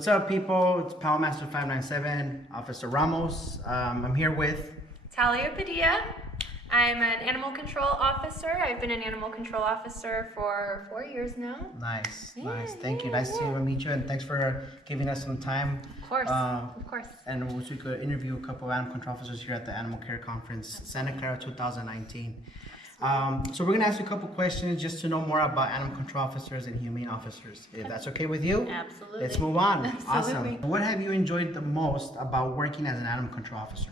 What's up, people? It's Poundmaster597, Officer Ramos. I'm here with Talia Padilla. I'm an Animal Control Officer. I've been an Animal Control Officer for 4 years now. Nice. Thank you. Nice to meet you, and thanks for giving us some time. Of course. And we could interview a couple of Animal Control Officers here at the Animal Care Conference, Santa Clara 2019. So we're gonna ask you a couple questions just to know more about animal control officers and humane officers. If that's okay with you? Absolutely. Let's move on. Absolutely. Awesome. What have you enjoyed the most about working as an animal control officer?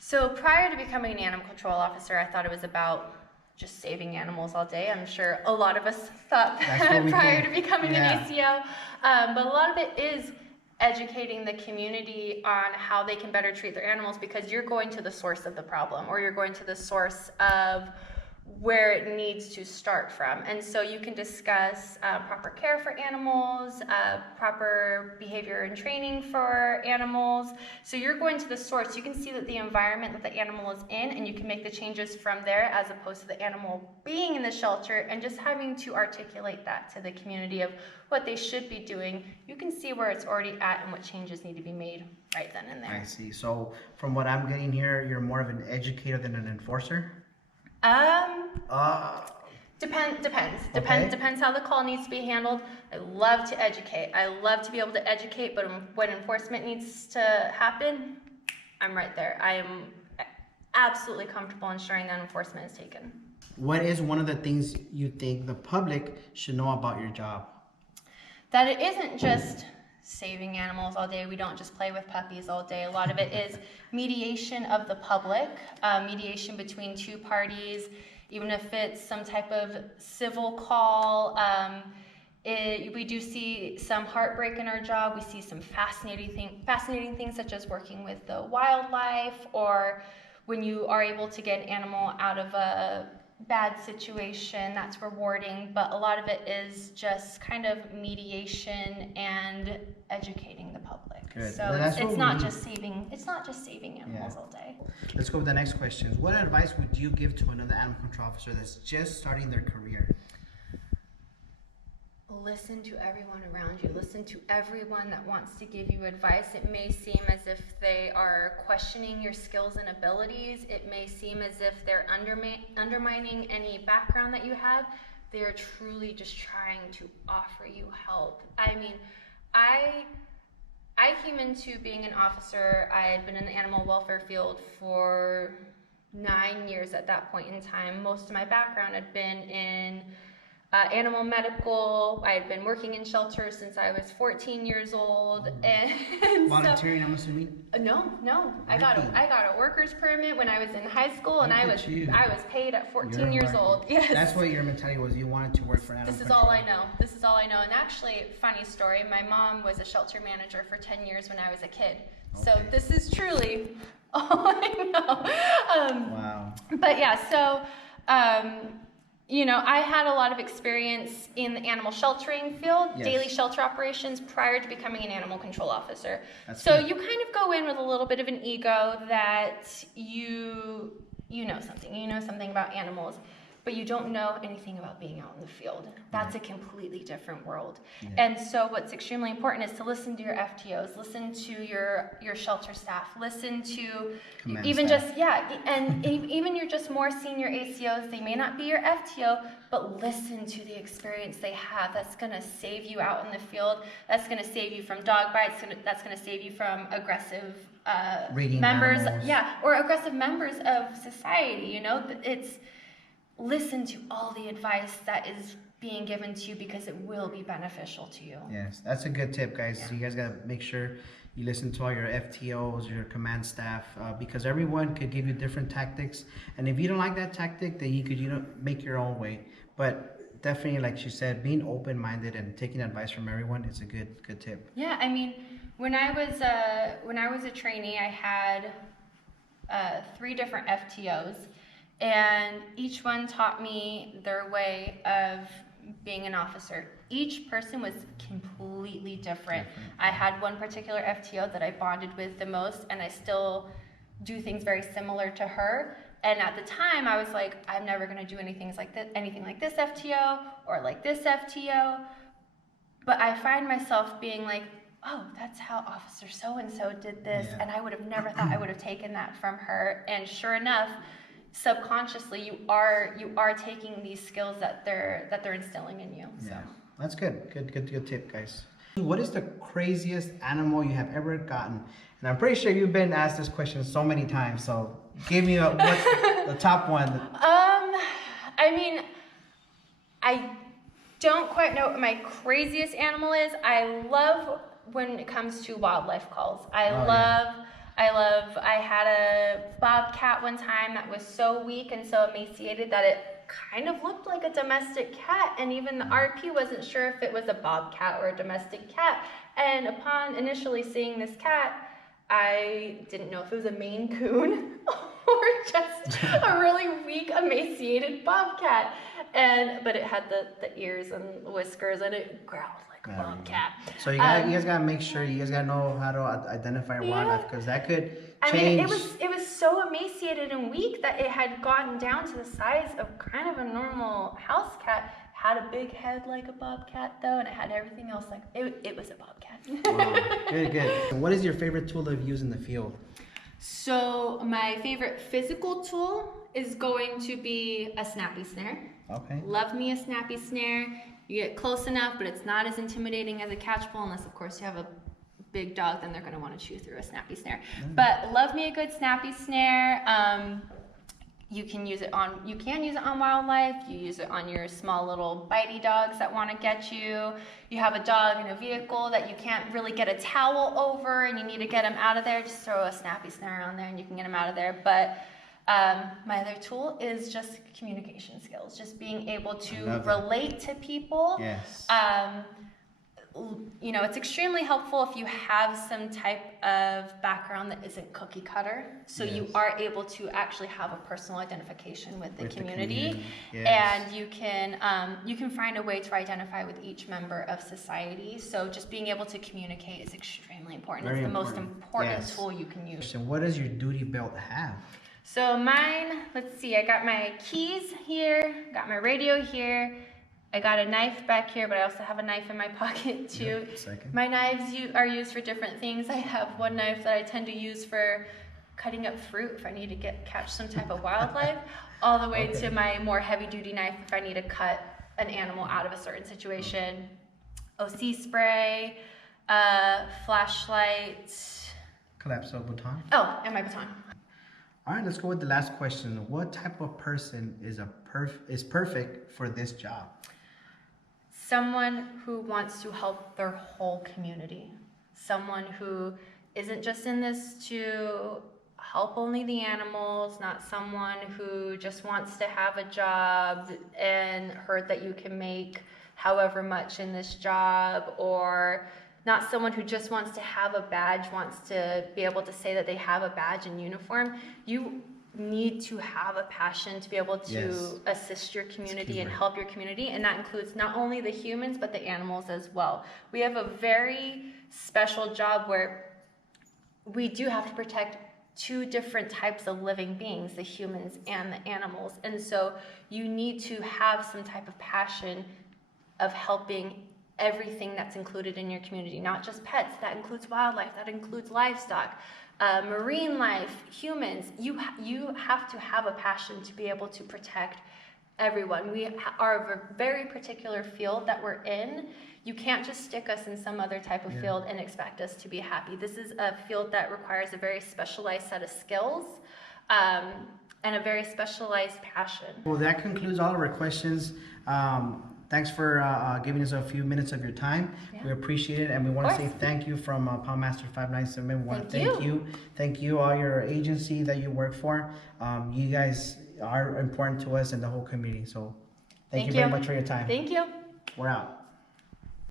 So prior to becoming an Animal Control Officer, I thought it was about just saving animals all day. I'm sure a lot of us thought that prior to becoming an ACO. But a lot of it is educating the community on how they can better treat their animals, because you're going to the source of the problem, or you're going to the source of where it needs to start from. And so you can discuss proper care for animals, proper behavior and training for animals. So you're going to the source. You can see that the environment that the animal is in, and you can make the changes from there, as opposed to the animal being in the shelter and just having to articulate that to the community of what they should be doing. You can see where it's already at and what changes need to be made right then and there. I see. So from what I'm getting here, you're more of an educator than an enforcer? Depends. Okay. Depends how the call needs to be handled. I love to educate. I love to be able to educate, but when enforcement needs to happen, I'm right there. I am absolutely comfortable ensuring that enforcement is taken. What is one of the things you think the public should know about your job? That it isn't just saving animals all day. We don't just play with puppies all day. A lot of it is mediation of the public, mediation between two parties, even if it's some type of civil call. We do see some heartbreak in our job. We see some fascinating things, such as working with the wildlife, or when you are able to get an animal out of a bad situation. That's rewarding, but a lot of it is just kind of mediation and educating the public. Good. So it's not just saving animals all day. Let's go with the next question. What advice would you give to another animal control officer that's just starting their career? Listen to everyone around you. Listen to everyone that wants to give you advice. It may seem as if they are questioning your skills and abilities. It may seem as if they're undermining any background that you have. They are truly just trying to offer you help. I mean, I came into being an officer. I had been in the animal welfare field for 9 years at that point in time. Most of my background had been in animal medical. I had been working in shelters since I was 14 years old. And volunteering, I'm assuming? No. I got a worker's permit when I was in high school, and I was paid at 14 years old. Yes. That's what your mentality was. You wanted to work for animal control. This is all I know. And actually, funny story, my mom was a shelter manager for 10 years when I was a kid. Okay. So this is truly all I know. Wow. But yeah, so I had a lot of experience in the animal sheltering field, daily shelter operations, prior to becoming an animal control officer. So you kind of go in with a little bit of an ego that you know something about animals, but you don't know anything about being out in the field. That's a completely different world. Yeah. And so what's extremely important is to listen to your FTOs, listen to your shelter staff, listen to even your just more senior ACOs. They may not be your FTO, but listen to the experience they have. That's going to save you out in the field. That's going to save you from dog bites. That's going to save you from aggressive members. Animals. Yeah, or aggressive members of society. It's listen to all the advice that is being given to you, because it will be beneficial to you. Yes, that's a good tip, guys. Yeah. You guys got to make sure you listen to all your FTOs, your command staff, because everyone could give you different tactics. And if you don't like that tactic, then you could, make your own way. But definitely, like she said, being open-minded and taking advice from everyone is a good tip. Yeah, I mean, when I was a trainee, I had 3 different FTOs. And each one taught me their way of being an officer. Each person was completely different. I had one particular FTO that I bonded with the most, and I still do things very similar to her. And at the time, I was like, I'm never going to do anything like this FTO or like this FTO. But I find myself being like, oh, that's how Officer so-and-so did this, Yeah. and I would have never thought I would have taken that from her. And sure enough, subconsciously, you are taking these skills that they're instilling in you. So. Yeah, that's good. Good tip, guys. What is the craziest animal you have ever gotten? And I'm pretty sure you've been asked this question so many times. So give me what's the top one. I mean, I don't quite know what my craziest animal is. I love when it comes to wildlife calls. I had a bobcat one time that was so weak and so emaciated that it kind of looked like a domestic cat, and even the RP wasn't sure if it was a bobcat or a domestic cat. And upon initially seeing this cat, I didn't know if it was a Maine Coon or just a really weak, emaciated bobcat. But it had the ears and whiskers, and it growled like a bobcat. So you guys gotta make sure you guys gotta know how to identify wildlife, because that could change. I mean, it was so emaciated and weak that it had gotten down to the size of kind of a normal house cat. Had a big head like a bobcat though, and it had everything else like it was a bobcat. Wow. Good. What is your favorite tool to use in the field? So my favorite physical tool is going to be a snappy snare. Okay. Love me a snappy snare. You get close enough, but it's not as intimidating as a catch pole, unless of course you have a big dog, then they're going to want to chew through a snappy snare. But love me a good snappy snare. You can use it on wildlife. You use it on your small little bitey dogs that want to get you. You have a dog in a vehicle that you can't really get a towel over and you need to get them out of there. Just throw a snappy snare on there and you can get them out of there. But my other tool is just communication skills, just being able to relate to people. Yes. You know, it's extremely helpful if you have some type of background that isn't cookie cutter, so you are able to actually have a personal identification with the community. And you can find a way to identify with each member of society. So just being able to communicate is extremely important. It's the most important tool you can use. So what does your duty belt have? So mine, let's see, I got my keys here, got my radio here. I got a knife back here, but I also have a knife in my pocket too. My knives are used for different things. I have one knife that I tend to use for cutting up fruit if I need to catch some type of wildlife, all the way to my more heavy-duty knife if I need to cut an animal out of a certain situation. OC spray, flashlight. Collapsible baton. Oh, and my baton. All right, let's go with the last question. What type of person is perfect for this job? Someone who wants to help their whole community. Someone who isn't just in this to help only the animals, not someone who just wants to have a job and heard that you can make however much in this job, or not someone who just wants to have a badge, wants to be able to say that they have a badge and uniform. You need to have a passion to be able to assist your community and help your community, and that includes not only the humans but the animals as well. We have a very special job where we do have to protect two different types of living beings, the humans and the animals, and so you need to have some type of passion of helping everything that's included in your community, not just pets. That includes wildlife, that includes livestock, marine life, humans. You have to have a passion to be able to protect everyone. We are a very particular field that we're in. You can't just stick us in some other type of field and expect us to be happy. This is a field that requires a very specialized set of skills and a very specialized passion. Well, that concludes all of our questions. Thanks for giving us a few minutes of your time. We appreciate it, and we want to say thank you from Poundmaster597. We want to thank you, all your agency that you work for. You guys are important to us and the whole community. So thank you very much for your time. Thank you. We're out.